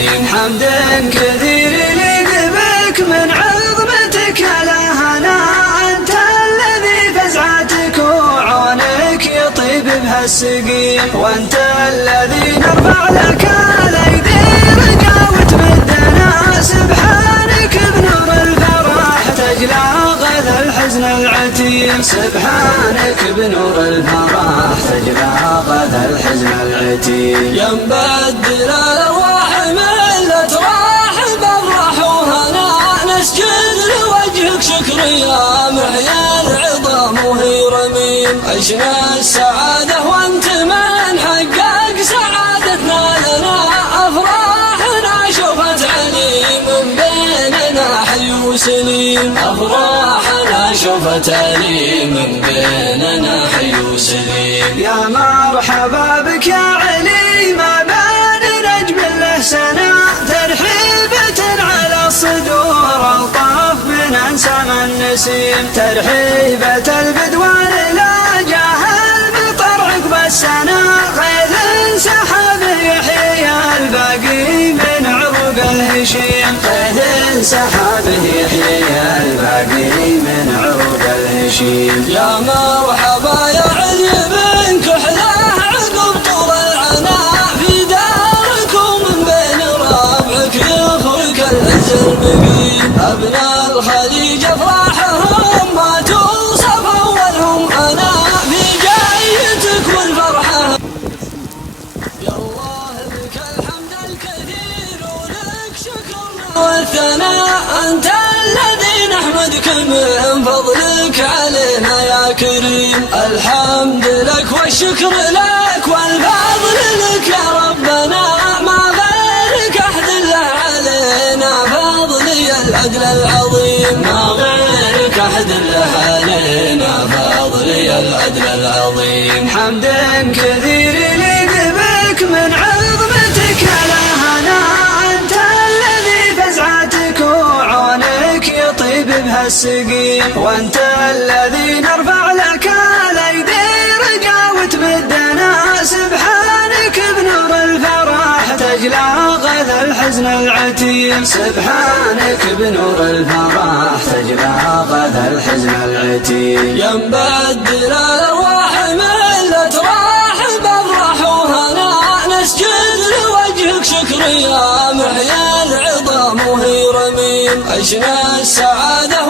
رميم. حمد كثير يليق بك من عظمتك لهنا، أنت الذي فزعتك وعونك يطيب بها السقيم، وأنت الذي نرفع لك الأيدي رجا وتمدنا، سبحانك بنور الفرح تجلى غيث الحزن العتيم، سبحانك بنور الفرح تجلى غيث الحزن العتيم. يا مبدل الأرواح ملة راحب افرح وهنا، نسجد لوجهك شكر يا محيا العظام وهي رميم، عشنا السعادة وانت من حقق سعادتنا لنا، افراحنا شوفت علي من بيننا حي وسليم، افراحنا شوفت علي من بيننا حي وسليم. يا مرحبا بك يا علي ما بين نجم له سنة، ترحيبة على الصدور الطاف بننسى من نسيم، ترحيبة البدوان لا جاه المطر عقب السنة، غيث سحابه يحيي الباقي من عروق الهشيم، غيث سحابه يحيي الباقي من عروق الهشيم. يا مرحبا يا علي بن كحله عقب طول العناء، في دارك ومن بين ربعك يخرج العز المقيم، ابناء الخليج افراحهم ما توصف اولهم انا، في جايتك والفرحه. يا الله لك الحمد الكثير ولك شكرنا والثناء، انت الذي نحمدك من فضلك علينا يا كريم، الحمد لك والشكر لك والفضل لك يا ربنا، ما غيرك احد له علينا فضلي العدل العظيم، ما غيرك احد له علينا فضلي العدل العظيم. حمد كثير يليق بك من عظمتك لهنا، أنت الذي فزعتك وعونك يطيب بها السقيم، وأنت الذي نرفع لك الأيدي رجا وتمدنا، سبحانك بنور الفرح تجلى غيث الحزن العتيم، سبحانك بنور الفرح تجلى غيث الحزن العتيم. يا مبدل الأرواح ملة راحب افرح وهنا، نسجد لوجهك شكر يا محيا العظام وهي رميم، عشنا السعادة